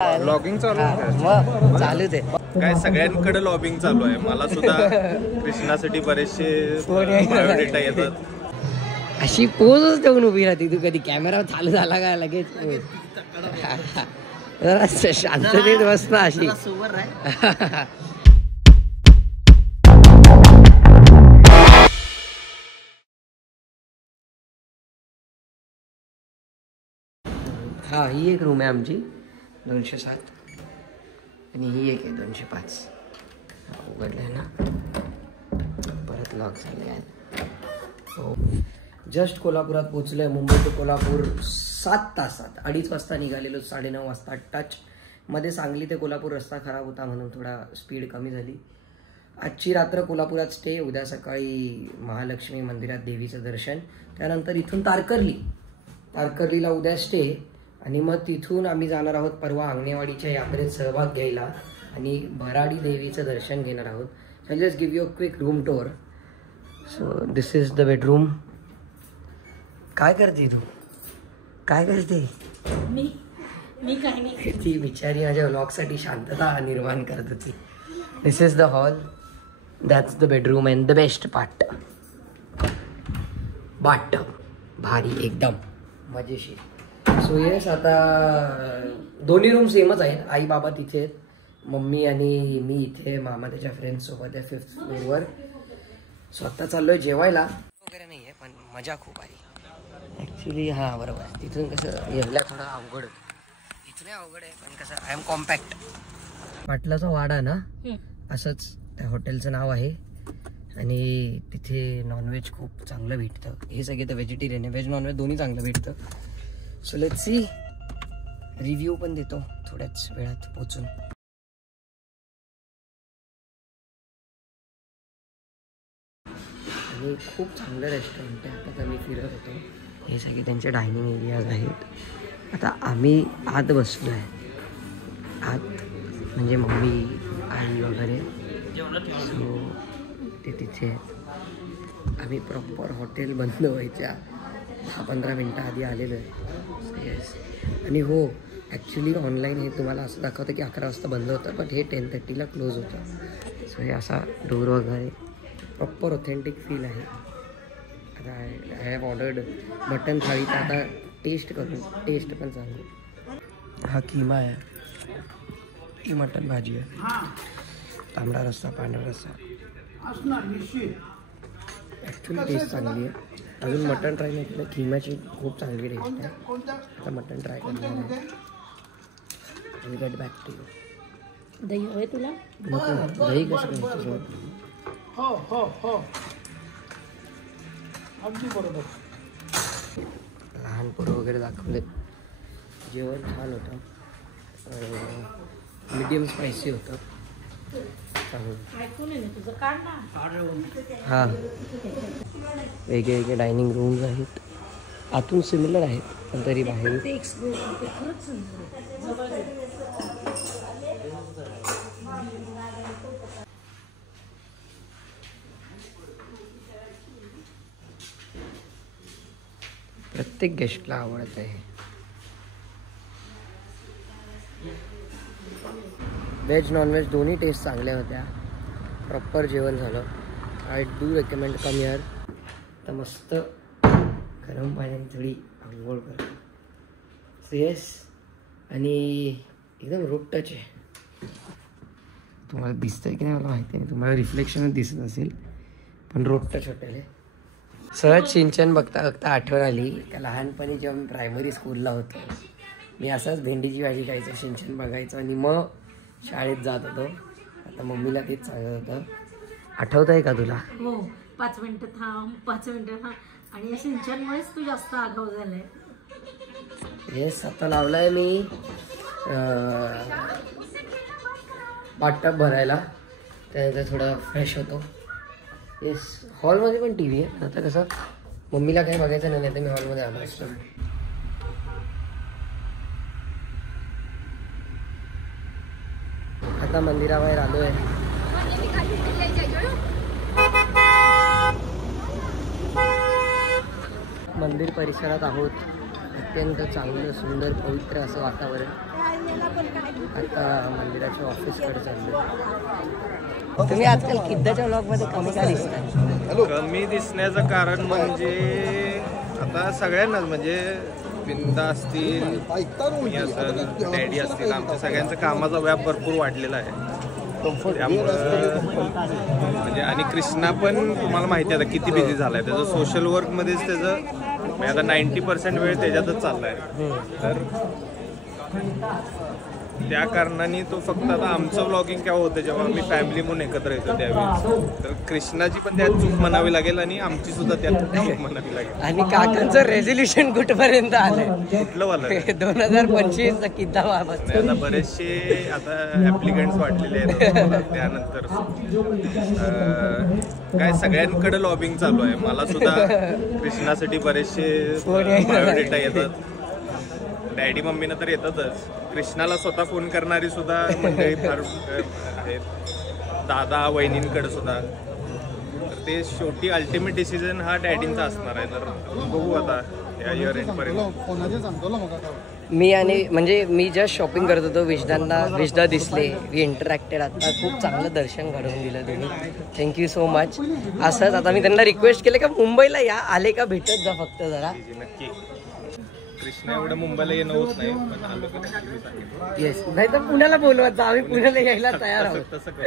Logging चालू आहे मग चालूच आहे काय सगळ्यांकडे लॉबिंग चालू आहे. मला सुद्धा कृष्णासाठी बरेचसे बायोडेटा येतात. अशी पोजच ठेवून उभी राहते तू. कधी कॅमेरा चालू झाला का लगेच जरा शांततेत बस ना अशी. हा ही एक रूम आहे आमची 207 आणि ही एक आहे 205. उघडलं आहे ना परत लॉक झाले आहेत. हो जस्ट कोल्हापुरात पोचलो आहे. मुंबई टू कोल्हापूर 7 तासात 2:30 वाजता निघालेलो. 9:30 वाजता टच मध्ये. सांगली ते कोल्हापूर रस्ता खराब होता म्हणून थोडा स्पीड कमी झाली. आजची रात्र कोल्हापुरात स्टे. उद्या सकाळी महालक्ष्मी मंदिरात देवीचं दर्शन. त्यानंतर इथून तारकर्लीला उद्या स्टे आणि मग तिथून आम्ही जाणार आहोत परवा अंगणेवाडीच्या यात्रेत सहभाग घ्यायला आणि भराडी देवीचं दर्शन घेणार आहोत. So I just give you a quick room tour. So this is the bedroom. काय करते तू? काय करते? मी काही नाही. ती बिचारी माझ्या व्लॉगसाठी शांतता निर्माण करत होती. This is the hall. That's the bedroom and the best part bathtub. भारी एकदम मजेशीर. सो येस आता दोन्ही रूम सेमच आहेत. आई बाबा तिथे आहेत. मम्मी आणि मी इथे. मामा त्याच्या फ्रेंड्स सोबत आहे 5th फ्लोअरवर. सो आता चाललोय जेवायला. वगैरे नाही आहे पण मजा खूप आहे ॲक्च्युली. हां बरोबर. तिथून कसं यायला थोडं अवघड होतं. इथूनही अवघड आहे पण कसं आय एम कॉम्पॅक्ट. पाटलाचा वाडा ना असंच त्या हॉटेलचं नाव आहे आणि तिथे नॉनव्हेज खूप चांगलं भेटतं. हे सगळे तर व्हेजिटेरियन आहे. व्हेज नॉनव्हेज दोन्ही चांगलं भेटतं. So let's see. रिव्ह्यू पण देतो थोड्याच वेळात पोचून. आणि खूप चांगलं रेस्टॉरंट आहे. आता आम्ही फिरत होतो. हे सगळे त्यांचे डायनिंग एरियाज आहेत. आता आम्ही आत बसलो आहे. आत म्हणजे मम्मी आई वगैरे. सो ते तिथे आम्ही प्रॉपर हॉटेल बंद व्हायच्या 10-15 मिनटं आधी आलेलो आहे. येस. आणि हो ॲक्च्युली ऑनलाईन हे तुम्हाला असं दाखवतं की 11 वाजता बंद होतं बट हे 10:30ला क्लोज होतं. सो हे असा डोर वगैरे प्रॉपर ऑथेंटिक फील आहे. आता आय हॅव ऑर्डर्ड मटन थाळी. तर आता टेस्ट करून टेस्ट पण सांगू. हा किमा आहे. ही मटन भाजी आहे. तांबडा रस्सा पांढरा रस्सा. ॲक्च्युली टेस्ट चांगली आहे. अजून मटन ट्राय नाही केलं. किमाची खूप चांगली टेस्ट आहे. आता मटन ट्राय करणार आहे. Will get back to you. दही हवंय तुला? नको. दही कसं करायचं? हो हो हो अगदी बरोबर. लहान पोरं वगैरे दाखवले. जेवण छान होतं. मीडियम स्पायसी होतं. हां वेगळे वेगळे डायनिंग रूम्स आहेत. आतून सिमिलर आहेत पण तरी बाहेर प्रत्येक गेस्टला आवडत आहे. व्हेज नॉनव्हेज दोन्ही टेस्ट चांगल्या होत्या. प्रॉपर जेवण झालं. I do recommend come here. तर मस्त गरम पाण्याने थोडी आंघोळ कर. So yes. आणि एकदम रोड टच आहे. तुम्हाला दिसतंय की नाही मला माहिती नाही. तुम्हाला रिफ्लेक्शनच दिसत असेल पण रोड टच हॉटेल आहे. सहज सिंचन बघता बघता आठवण आली का लहानपणी जेव्हा मी प्रायमरी स्कूलला होतो मी असंच भेंडीची भाजी खायचो. सिंचन बघायचो आणि मग शाळेत जात होतो. आता मम्मीला तेच सांगत होतं. आठवत आहे का तुला? हो. 5 मिनिटं थांब 5 मिनिटं थांब. आणि या सिंचनमुळेच तू जास्त आगाऊ झालाय. येस. आता लावलाय मी बाथटब भरायला. त्यानंतर थोडा फ्रेश होतो. येस. हॉलमध्ये पण टी व्ही आहे. आता कसं मम्मीला काही बघायचं नाही तर मी हॉलमध्ये आलो असतो. आता मंदिराबाहेर आलो आहे. मंदिर परिसरात आहोत. अत्यंत चांगलं सुंदर पवित्र असं वातावरण. आता मंदिराच्या ऑफिसकडे चाललो. तुम्ही आजकाल किद्दाच्या ब्लॉगमध्ये कमी का दिसतात? कमी दिसण्याचं कारण म्हणजे आता सगळ्यांनाच म्हणजे बिंदा असतील, मी असेल, डॅडी असतील, आमच्या सगळ्यांचा कामाचा व्याप भरपूर वाढलेला आहे. त्यामुळं म्हणजे आणि कृष्णा पण तुम्हाला माहिती आहे आता किती बिझी झालाय. त्याचं सोशल वर्कमध्येच त्याचं म्हणजे आता 90% वेळ त्याच्यातच चाललाय. तर त्या कारणाने तो फक्त आता आमचं व्लॉगिंग केव्हा होतं जेव्हा आम्ही फॅमिली म्हणून एकत्र येतो त्यावेळेस. तर कृष्णाची पण त्यात चूक म्हणावी लागेल आणि आमची सुद्धा त्यात चूक म्हणावी लागेल. आणि काकांचं रेझोल्युशन कुठपर्यंत आलंय? कुठलं वाला 2025 चा किद्दा वापस. आता बरेचसे आता ऍप्लिकंट्स वाढलेले आहेत. त्यानंतर काय सगळ्यांकडे लॉबिंग चालू आहे. मला सुद्धा कृष्णासाठी बरेचसे बायोडेटा येतात. डॅडी मम्मीनं तर येतातच. कृष्णाला स्वतः फोन करणारी सुद्धा मंडळी फार आहेत. दादा वहिनींकडे सुद्धा. तर ते शेवटी अल्टिमेट डिसिजन हा डॅडींचा असणार आहे. तर बघू आता या इयर एंड पर्यंत. मी आणि म्हणजे मी जस्ट शॉपिंग करत होतो. विजदा दिसले. We interacted. आता खूप चांगलं दर्शन घडवून दिलं तुम्ही. Thank you so much. असंच आता मी त्यांना रिक्वेस्ट केलं का मुंबईला या, आले का भेटत जा फक्त जरा. नक्की. कृष्णा एवढं मुंबईला येणं होत नाही पण आलो की नक्की मी सांगेन. येस. नाही तर पुण्याला बोलवायचं. आम्ही पुण्याला यायला तयार आहोत. तसं कर.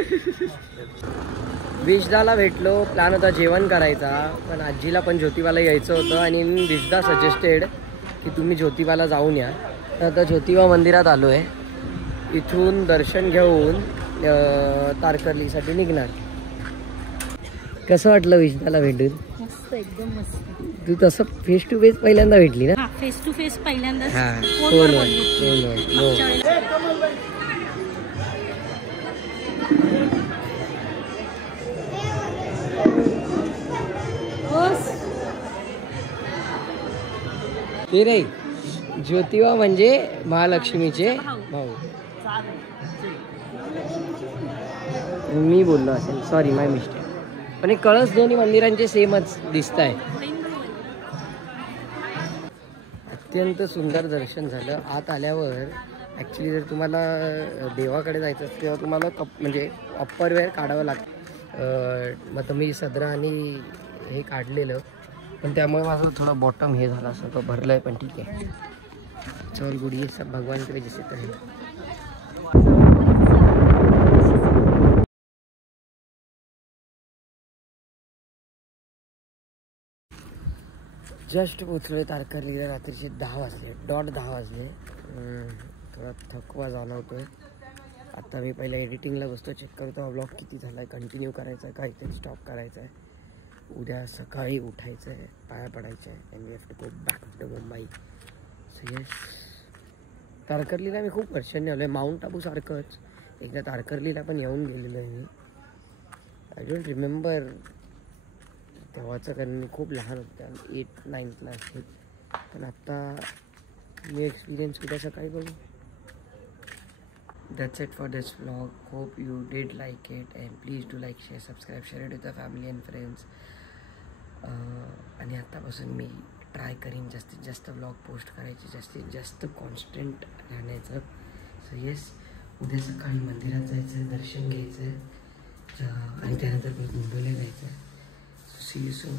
विजदाला भेटलो. प्लॅन होता जेवण करायचा, पण आजीला पण ज्योतिबाला यायचं होतं आणि मी विजदा सजेस्टेड की तुम्ही ज्योतिबाला जाऊन या. तर आता ज्योतिबा मंदिरात आलो आहे. इथून दर्शन घेऊन तारकर्लीसाठी निघणार. कसं वाटलं विजदाला भेटून? मस्त, एकदम मस्त. तू तसं फेस टू फेस पहिल्यांदा भेटली ना? फेस टू फेस पहिल्यांदा. ते नाही, ज्योतिबा म्हणजे महालक्ष्मीचे भाऊ. मी बोललो असेल, सॉरी माय मिस्टेक. पण हे कळस दोन्ही मंदिरांचे सेमच दिसत आहे. अत्यंत सुंदर दर्शन झालं. आत आल्यावर ॲक्च्युली जर तुम्हाला देवाकडे जायचं असेल तेव्हा तुम्हाला म्हणजे अप्परवेअर काढावं लागतं. मग तुम्ही सदरा आणि हे काढलेलं, पण त्यामुळे माझं थोडा बॉटम हे झाला असं तो भरलं आहे. पण ठीक आहे, चल गुडी सब भगवान के जैसे तर. जस्ट पोचलोय तारकर्लीला. रात्रीचे 10 वाजले, डॉट 10 वाजले. थोडा थकवा जाणवतोय. आता मी पहिला एडिटिंगला बसतो, चेक करतो हा ब्लॉग किती झाला आहे, कंटिन्यू करायचा आहे का इथे स्टॉप करायचा आहे. उद्या सकाळी उठायचं आहे, पाया पडायचं आहे, and we have to go back to Mumbai. So yes, तारकर्लीला मी खूप वर्षांनी आलो आहे. माउंट आबू सारखंच एकदा तारकर्लीला पण येऊन गेलेलो आहे मी. आय डोंट रिमेंबर तेव्हाचं, कारण मी खूप लहान होतो, 8-9 असेल. पण आत्ता न्यू एक्सपिरियन्स उद्या सकाळी बघू. That's it for this vlog. Hope you did like it and please do like, share, subscribe, share it with the family and friends. आणि आत्तापासून मी ट्राय करीन जास्तीत जास्त व्लॉग पोस्ट करायचे, जास्तीत जास्त कॉन्स्टंट राहण्याचं. सो येस, उद्या सकाळी मंदिरात जायचं आहे, दर्शन घ्यायचं आहे आणि त्यानंतर मुंबईला जायचं आहे. See you soon.